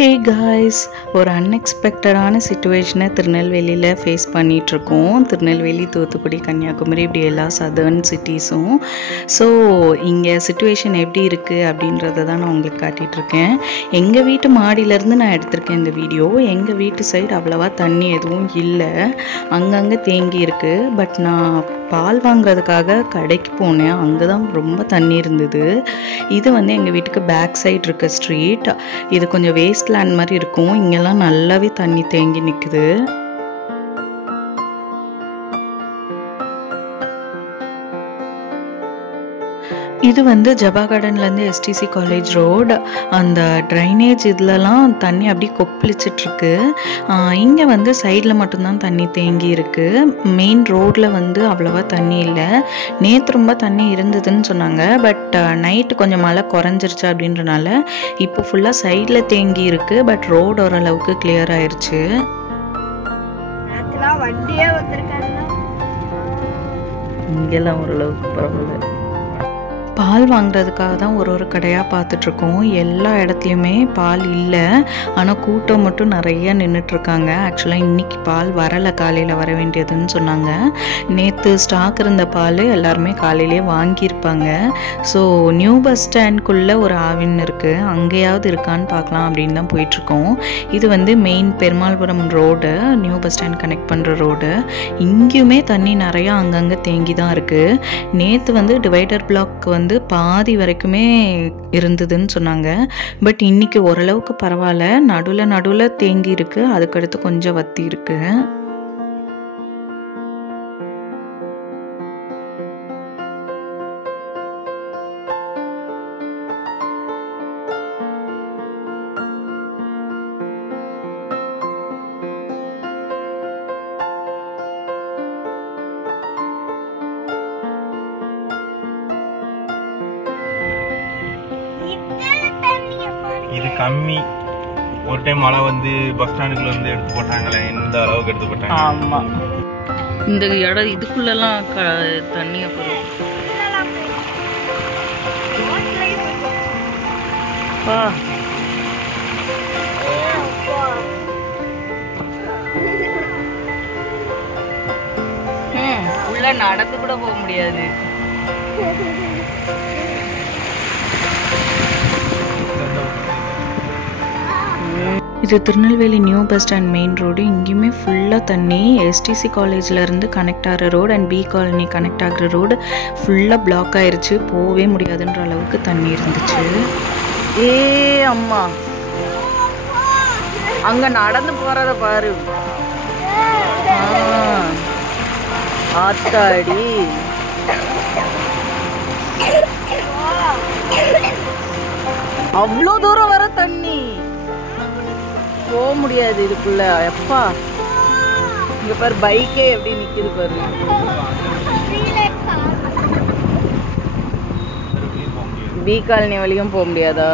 Hey guys, ஒரு அன்எக்ஸ்பெக்டடான சிச்சுவேஷனை திருநெல்வேலியில் face பண்ணிகிட்ருக்கோம். திருநெல்வேலி, தூத்துக்குடி, கன்னியாகுமரி இப்படி எல்லா சதர்ன் சிட்டிஸும். ஸோ இங்கே சிச்சுவேஷன் எப்படி இருக்குது அப்படின்றத தான் நான் உங்களுக்கு காட்டிகிட்ருக்கேன். எங்கள் வீட்டு மாடியிலேருந்து நான் எடுத்திருக்கேன் இந்த வீடியோ. எங்கள் வீட்டு சைடு அவ்வளோவா தண்ணி எதுவும் இல்லை, அங்கங்கே தேங்கி இருக்குது. பட் நான் பால் வாங்குறதுக்காக கடைக்கு போனேன், அங்கே தான் ரொம்ப தண்ணி இருந்தது. இது வந்து எங்கள் வீட்டுக்கு பேக் சைடு இருக்க ஸ்ட்ரீட். இது கொஞ்சம் வேஸ்ட் லேண்ட் மாதிரி இருக்கும். இங்கெல்லாம் நல்லாவே தண்ணி தேங்கி நிற்குது. இது வந்து ஜபா கார்டன்லேருந்து எஸ்டிசி காலேஜ் ரோடு. அந்த ட்ரைனேஜ் இதுலலாம் தண்ணி அப்படியே கொப்பளிச்சிட்ருக்கு. இங்கே வந்து சைடில் மட்டும்தான் தண்ணி தேங்கி இருக்குது. மெயின் ரோடில் வந்து அவ்வளோவா தண்ணி இல்லை. நேற்று ரொம்ப தண்ணி இருந்ததுன்னு சொன்னாங்க. பட் நைட்டு கொஞ்சம் மழை குறைஞ்சிருச்சு அப்படின்றனால இப்போ ஃபுல்லாக சைடில் தேங்கி இருக்குது. பட் ரோடு ஓரளவுக்கு கிளியர் ஆயிடுச்சு. இங்கெல்லாம் ஓரளவுக்கு பரவாயில்ல. பால் வாங்குறதுக்காக தான் ஒரு கடையாக பார்த்துட்ருக்கோம். எல்லா இடத்துலையுமே பால் இல்லை, ஆனால் கூட்டம் மட்டும் நிறையா நின்றுட்டுருக்காங்க. ஆக்சுவலாக இன்றைக்கி பால் வரலை, காலையில் வர வேண்டியதுன்னு சொன்னாங்க. நேற்று ஸ்டாக் இருந்த பால் எல்லாருமே காலையிலே வாங்கியிருப்பாங்க. ஸோ நியூ பஸ் ஸ்டாண்ட்குள்ளே ஒரு ஆவின் இருக்குது, அங்கேயாவது இருக்கான்னு பார்க்கலாம் அப்படின்னு தான் போயிட்டுருக்கோம். இது வந்து main Perumalpuram road, new bus stand connect பண்ணுற ரோடு. இங்கேயுமே தண்ணி நிறையா அங்கங்கே தேங்கி தான் இருக்குது. நேற்று வந்து டிவைடர் பிளாக் வந்து பாதி வரைக்குமே இருந்ததுன்னு சொன்னாங்க. பட் இன்னைக்கு ஓரளவுக்கு பரவாயில்ல, நடுவில் தேங்கி இருக்கு, அதுக்கடுத்து கொஞ்சம் வத்தி இருக்கு. இது கம்மி. ஒரு டைம் மழை வந்து பஸ் ஸ்டாண்டுக்குள்ள இருந்து எடுத்து போட்டாங்களே, இந்த அளவுக்கு எடுத்து போட்டாங்க. ஆமா, இந்த இடம் இதுக்குள்ளெல்லாம் தண்ணி அப்புறம் உள்ள நடந்து கூட போக முடியாது. இது Tirunelveli new bus stand main road. இங்கேயுமே ஃபுல்லாக தண்ணி. எஸ்டிசி காலேஜ்லேருந்து கனெக்ட் ஆகிற road and B colony connect ஆகிற ரோடு ஃபுல்லாக பிளாக் ஆயிடுச்சு, போகவே முடியாதுன்ற அளவுக்கு தண்ணி இருந்துச்சு. ஏ அம்மா, அங்கே நடந்து போகிறத பாரு. ஆத்தாடி, அவ்வளோ தூரம் வர தண்ணி, போக முடியாது இதுக்குள்ள. எப்பா, இங்க பாரு, பைக்கே எப்படி நிக்குது பாரு. பி காலனி வழியும் போக முடியாதா?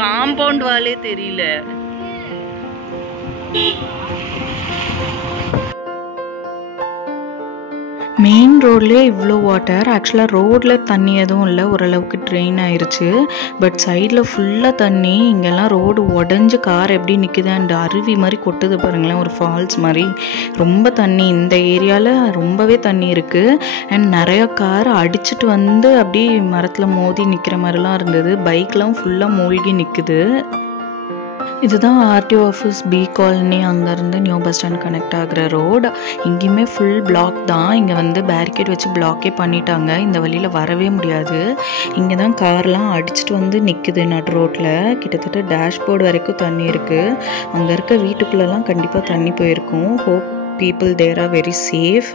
காம்பவுண்ட் வாலே தெரியல. மெயின் ரோட்லேயே இவ்வளோ வாட்டர். ஆக்சுவலாக ரோடில் தண்ணி எதுவும் இல்லை, ஓரளவுக்கு ட்ரெயின் ஆயிடுச்சு. பட் சைடில் ஃபுல்லாக தண்ணி. இங்கெல்லாம் ரோடு உடஞ்சி கார் எப்படி நிற்குது, அண்ட் அருவி மாதிரி கொட்டுது பாருங்களேன், ஒரு ஃபால்ஸ் மாதிரி. ரொம்ப தண்ணி இந்த ஏரியாவில், ரொம்பவே தண்ணி இருக்குது. அண்ட் நிறையா கார் அடிச்சுட்டு வந்து அப்படியே மரத்தில் மோதி நிற்கிற மாதிரிலாம் இருந்தது. பைக்லாம் ஃபுல்லாக மூழ்கி நிற்குது. இதுதான் ஆர்டிஓ ஆஃபீஸ், பி காலனி, அங்கேருந்து நியூ பஸ் ஸ்டாண்ட் கனெக்ட் ஆகிற ரோடு. இங்கேயுமே ஃபுல் பிளாக் தான். இங்கே வந்து பேரிகேட் வச்சு பிளாக்கே பண்ணிட்டாங்க, இந்த வழியில் வரவே முடியாது. இங்கே தான் கார்லாம் அடிச்சுட்டு வந்து நிற்குது நடு ரோட்டில். கிட்டத்தட்ட டேஷ்போர்டு வரைக்கும் தண்ணி இருக்குது. அங்கே இருக்க வீட்டுக்குள்ளெல்லாம் கண்டிப்பாக தண்ணி போயிருக்கும். Hope people there are very safe.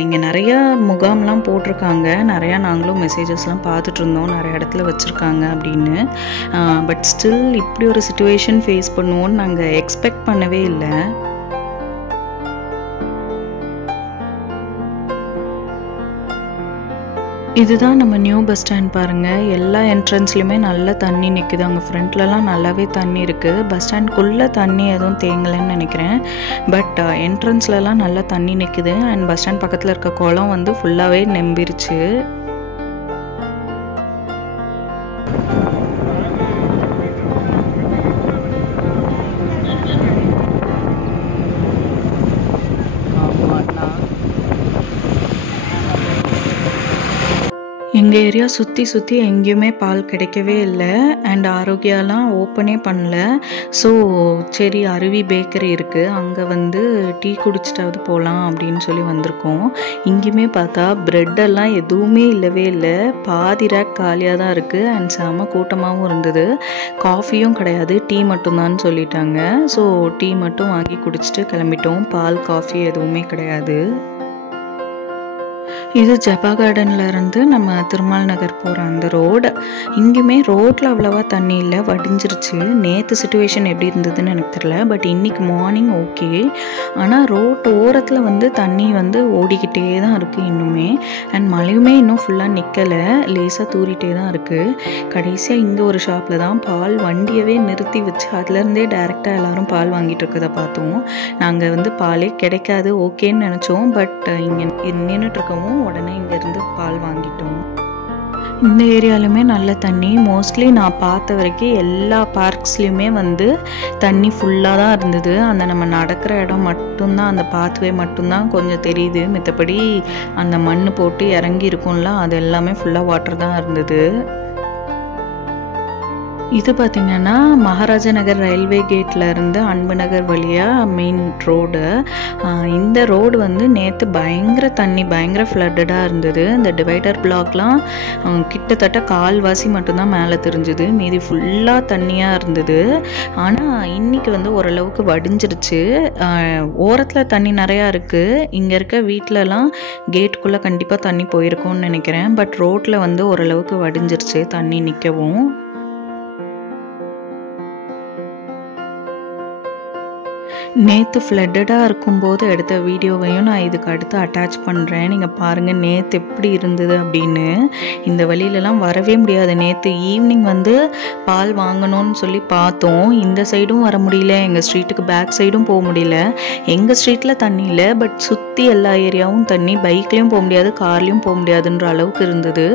இங்கே நிறையா முகாம்லாம் போட்டிருக்காங்க. நிறையா நாங்களும் மெசேஜஸ்லாம் பார்த்துட்டு இருந்தோம், நிறைய இடத்துல வச்சுருக்காங்க அப்படின்னு. பட் ஸ்டில் இப்படி ஒரு சிச்சுவேஷன் ஃபேஸ் பண்ணுவோன்னு நாங்கள் எக்ஸ்பெக்ட் பண்ணவே இல்லை. இதுதான் நம்ம நியூ பஸ் ஸ்டாண்ட் பாருங்கள். எல்லா என்ட்ரன்ஸ்லையுமே நல்லா தண்ணி நிற்குது. அங்கே ஃப்ரண்ட்லலாம் நல்லாவே தண்ணி இருக்குது. பஸ் ஸ்டாண்ட்குள்ளே தண்ணி எதுவும் தேங்கலைன்னு நினைக்கிறேன். பட் என்ட்ரன்ஸ்லலாம் நல்லா தண்ணி நிற்குது. அண்ட் பஸ் ஸ்டாண்ட் பக்கத்தில் இருக்க குளம் வந்து ஃபுல்லாகவே நம்பிருச்சு. எங்கள் ஏரியா சுற்றி எங்கேயுமே பால் கிடைக்கவே இல்லை. அண்ட் ஆரோக்கியாலாம் ஓப்பனே பண்ணல. ஸோ சரி, அருவி பேக்கரி இருக்குது, அங்கே வந்து டீ குடிச்சிட்டாவது போகலாம் அப்படின்னு சொல்லி வந்திருக்கோம். இங்கேயுமே பார்த்தா ப்ரெட்டெல்லாம் எதுவுமே இல்லவே இல்லை. பாதி ரேக் காலியாக தான் இருக்குது. அண்ட் செம கூட்டமாகவும் இருந்தது. காஃபியும் கிடையாது, டீ மட்டும்தான் சொல்லிட்டாங்க. ஸோ டீ மட்டும் வாங்கி குடிச்சிட்டு கிளம்பிட்டோம். பால் காஃபி எதுவுமே கிடையாது. இது ஜபா கார்டன்ல இருந்து நம்ம திருமால் நகர் போகிற அந்த ரோடு. இங்கேயுமே ரோட்டில் அவ்வளோவா தண்ணி இல்லை, வடிஞ்சிருச்சு. நேற்று சுச்சுவேஷன் எப்படி இருந்ததுன்னு எனக்கு தெரியல. பட் இன்றைக்கி மார்னிங் ஓகே. ஆனால் ரோட்டு ஓரத்தில் வந்து தண்ணி வந்து ஓடிக்கிட்டே தான் இருக்குது இன்னுமே. அண்ட் மழையுமே இன்னும் ஃபுல்லாக நிற்கலை, லேசாக தூரிட்டே தான் இருக்குது. கடைசியாக இங்கே ஒரு ஷாப்பில் தான் பால் வண்டியவே நிறுத்தி வச்சு அதுலேருந்தே டைரெக்டாக எல்லோரும் பால் வாங்கிட்டு இருக்கதை பார்த்தோம். நாங்கள் வந்து பாலே கிடைக்காது ஓகேன்னு நினச்சோம். பட் இங்கே நின்றுட்டு இருக்கவும் உடனே இங்கேருந்து பால் வாங்கிட்டோம். இந்த ஏரியாலுமே நல்ல தண்ணி. மோஸ்ட்லி நான் பார்த்த வரைக்கும் எல்லா பார்க்ஸ்லேயுமே வந்து தண்ணி ஃபுல்லாக தான் இருந்தது. அந்த நம்ம நடக்கிற இடம் மட்டும்தான், அந்த பாத்வே மட்டும்தான் கொஞ்சம் தெரியுது. மித்தபடி அந்த மண் போட்டு இறங்கி இருக்கும்ல, அது எல்லாமே ஃபுல்லாக வாட்டர் தான் இருந்தது. இது பார்த்திங்கன்னா மகாராஜா நகர் ரயில்வே கேட்டில் இருந்து அன்பு நகர் வழியாக மெயின் ரோடு. இந்த ரோடு வந்து நேற்று பயங்கர தண்ணி, பயங்கர ஃப்ளட்டடாக இருந்தது. இந்த டிவைடர் பிளாக்லாம் கிட்டத்தட்ட கால்வாசி மட்டும்தான் மேலே தெரிஞ்சுது, மீதி ஃபுல்லாக தண்ணியாக இருந்தது. ஆனால் இன்றைக்கி வந்து ஓரளவுக்கு வடிஞ்சிருச்சு. ஓரத்தில் தண்ணி நிறையா இருக்குது. இங்கே இருக்க வீட்டிலலாம் கேட்டுக்குள்ளே கண்டிப்பாக தண்ணி போயிருக்கும்னு நினைக்கிறேன். பட் ரோட்டில் வந்து ஓரளவுக்கு வடிஞ்சிருச்சு தண்ணி நிற்கவும். நேற்று ஃப்ளட்டடாக இருக்கும்போது எடுத்த வீடியோவையும் நான் இதுக்கு அடுத்து அட்டாச் பண்ணுறேன். நீங்கள் பாருங்கள் நேற்று எப்படி இருந்தது அப்படின்னு. இந்த வழியிலலாம் வரவே முடியாது. நேற்று ஈவினிங் வந்து பால் வாங்கணும்னு சொல்லி பார்த்தோம். இந்த சைடும் வர முடியல, எங்கள் ஸ்ட்ரீட்டுக்கு பேக் சைடும் போக முடியல. எங்கள் ஸ்ட்ரீட்டில் தண்ணி இல்லை, பட் சுற்றி எல்லா ஏரியாவும் தண்ணி. பைக்லேயும் போக முடியாது, கார்லேயும் போக முடியாதுன்ற அளவுக்கு இருந்தது.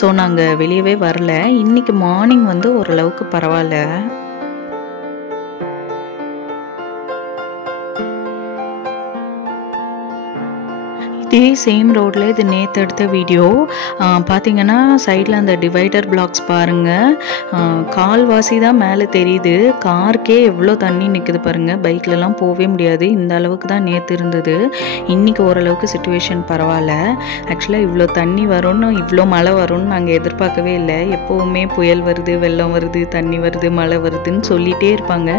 ஸோ நாங்கள் வெளியவே வரல. இன்றைக்கி மார்னிங் வந்து ஓரளவுக்கு பரவாயில்ல. இதே சேம் ரோடில் இது நேற்று எடுத்த வீடியோ. பார்த்திங்கன்னா சைடில் அந்த டிவைடர் பிளாக்ஸ் பாருங்கள், கால்வாசி தான் மேலே தெரியுது. காருக்கே எவ்வளோ தண்ணி நிற்குது பாருங்கள். பைக்லலாம் போகவே முடியாது. இந்த அளவுக்கு தான் நேற்று இருந்தது. இன்றைக்கி ஓரளவுக்கு சிச்சுவேஷன் பரவாயில்ல. ஆக்சுவலாக இவ்வளோ தண்ணி வரும்னு, இவ்வளோ மழை வரும்னு நாங்கள் எதிர்பார்க்கவே இல்லை. எப்போவுமே புயல் வருது, வெள்ளம் வருது, தண்ணி வருது, மழை வருதுன்னு சொல்லிகிட்டே இருப்பாங்க.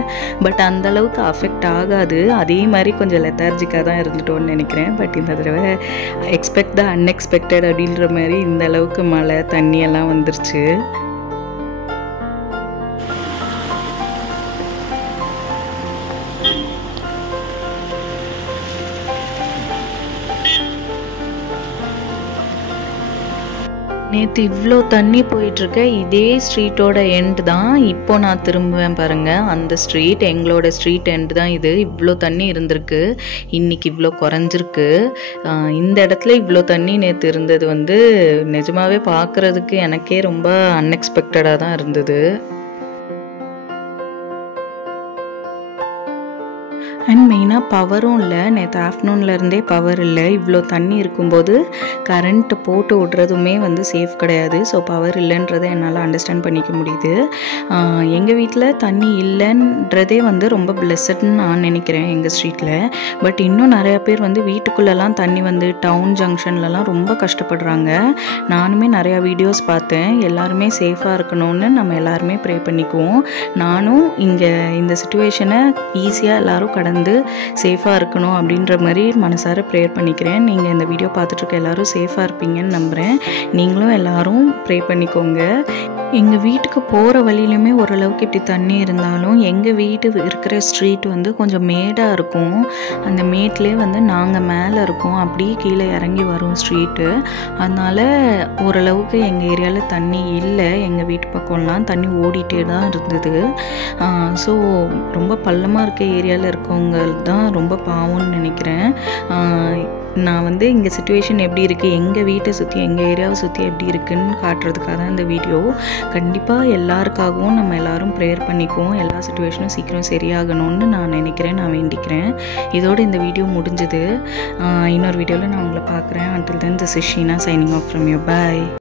பட் அந்தளவுக்கு அஃபெக்ட் ஆகாது. அதே மாதிரி கொஞ்சம் லெத்தார்ஜிக்காக தான் இருந்துட்டோன்னு நினைக்கிறேன். பட் இந்த தடவை எக்ஸ்பெக்ட் த அன்எக்ஸ்பெக்டட் அப்படின்ற மாதிரி இந்த அளவுக்கு மழை தண்ணி எல்லாம் வந்துருச்சு. நேற்று இவ்வளோ தண்ணி போயிட்டுருக்க இதே ஸ்ட்ரீட்டோட எண்டு தான் இப்போ நான் திரும்புவேன் பாருங்கள். அந்த ஸ்ட்ரீட் எங்களோட ஸ்ட்ரீட் எண்டு தான் இது. இவ்வளோ தண்ணி இருந்திருக்கு, இன்றைக்கி இவ்வளோ குறைஞ்சிருக்கு. இந்த இடத்துல இவ்வளோ தண்ணி நேற்று இருந்தது வந்து நிஜமாகவே பார்க்குறதுக்கு எனக்கே ரொம்ப அன்எக்ஸ்பெக்டடாக தான் இருந்தது. அண்ட் மெயினாக பவரும் இல்லை. நேற்று ஆஃப்டர்நூன்லேருந்தே பவர் இல்லை. இவ்வளோ தண்ணி இருக்கும்போது கரண்ட்டு போட்டு விட்றதுமே வந்து சேஃப் கிடையாது. ஸோ பவர் இல்லைன்றதை என்னால் அண்டர்ஸ்டாண்ட் பண்ணிக்க முடியுது. எங்கள் வீட்டில் தண்ணி இல்லைன்றதே வந்து ரொம்ப பிளெஸட்னு நான் நினைக்கிறேன் எங்கள் ஸ்ட்ரீட்டில். பட் இன்னும் நிறையா பேர் வந்து வீட்டுக்குள்ளெல்லாம் தண்ணி வந்து டவுன் ஜங்ஷன்லலாம் ரொம்ப கஷ்டப்படுறாங்க. நானுமே நிறையா வீடியோஸ் பார்த்தேன். எல்லாருமே சேஃபாக இருக்கணும்னு நம்ம எல்லாருமே ப்ரே பண்ணிக்குவோம். நானும் இங்கே இந்த சிச்சுவேஷனை ஈஸியாக எல்லோரும் கடந்து சேஃபாக இருக்கணும் அப்படின்ற மாதிரி மனசார ப்ரேயர் பண்ணிக்கிறேன். நீங்கள் இந்த வீடியோ பார்த்துட்ருக்க எல்லோரும் சேஃபாக இருப்பீங்கன்னு நம்புகிறேன். நீங்களும் எல்லோரும் ப்ரே பண்ணிக்கோங்க. எங்கள் வீட்டுக்கு போகிற வழியிலுமே ஓரளவுக்கு இப்படி தண்ணி இருந்தாலும் எங்கள் வீடு இருக்கிற ஸ்ட்ரீட் வந்து கொஞ்சம் மேடாக இருக்கும். அந்த மேட்லேயே வந்து நாங்கள் மேலே இருக்கோம், அப்படியே கீழே இறங்கி வரும் ஸ்ட்ரீட்டு. அதனால் ஓரளவுக்கு எங்கள் ஏரியாவில் தண்ணி இல்லை. எங்கள் வீட்டு பக்கம்லாம் தண்ணி ஓடிட்டே தான் இருந்தது. ஸோ ரொம்ப பள்ளமாக இருக்க ஏரியாவில் இருக்கவங்க தான் ரொம்ப பாவம்னு நினைக்கிறேன். நான் வந்து இங்கே சுச்சுவேஷன் எப்படி இருக்குது, எங்கள் வீட்டை சுற்றி எங்கள் ஏரியாவை சுற்றி எப்படி இருக்குன்னு காட்டுறதுக்காக தான் இந்த வீடியோ. கண்டிப்பாக எல்லாருக்காகவும் நம்ம எல்லோரும் ப்ரேயர் பண்ணிக்குவோம். எல்லா சுச்சுவேஷனும் சீக்கிரம் சரியாகணும்னு நான் நினைக்கிறேன், நான் வேண்டிக்கிறேன். இதோட இந்த வீடியோ முடிஞ்சுது. இன்னொரு வீடியோவில் நான் உங்களை பார்க்குறேன். Until then, this is Sheena signing off from you. Bye.